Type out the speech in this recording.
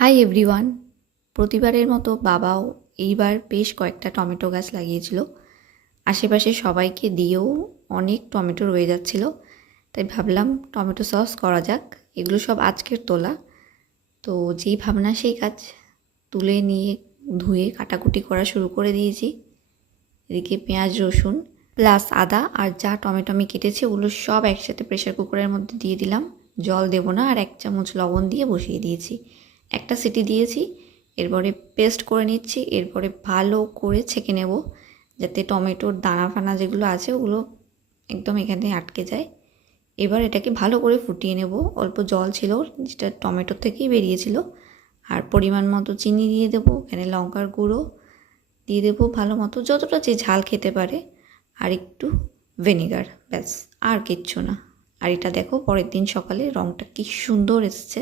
Hi everyone. প্রতিবারের মতো বাবাও এইবার বেশ কয়েকটা টমেটো গাছ লাগিয়েছিল। আশেপাশে সবাইকে দিয়েও অনেক টমেটো রয়ে যাচ্ছিল, তাই ভাবলাম টমেটো সস করা যাক। এগুলো সব আজকের তোলা, তো যেই ভাবনা সেই কাজ। তুলে নিয়ে ধুয়ে কাটাকুটি করা শুরু করে দিয়েছি। এদিকে পেঁয়াজ রসুন প্লাস আদা আর যা টমেটো আমি কেটেছি ওগুলো সব একসাথে প্রেশার কুকারের মধ্যে দিয়ে দিলাম। জল দেব না, আর 1 চামচ লবণ দিয়ে বসিয়ে দিয়েছি। একটা সিটি দিয়েছি, এরপরে পেস্ট করে নিচ্ছি। এরপরে ভালো করে ছেঁকে নেব, যাতে টমেটোর দানা ফানা যেগুলো আছে ওগুলো একদম এখানে আটকে যায়। এবার এটাকে ভালো করে ফুটিয়ে নেব। অল্প জল ছিল যেটা টমেটোর থেকেই বেরিয়েছিল। আর পরিমাণ মতো চিনি দিয়ে দেবো, এখানে লঙ্কার গুঁড়ো দিয়ে দেবো ভালো মতো, যতটা যে ঝাল খেতে পারে, আর একটু ভিনেগার, ব্যাস আর কিচ্ছু না। আর এটা দেখো পরের দিন সকালে রঙটা কি সুন্দর এসছে।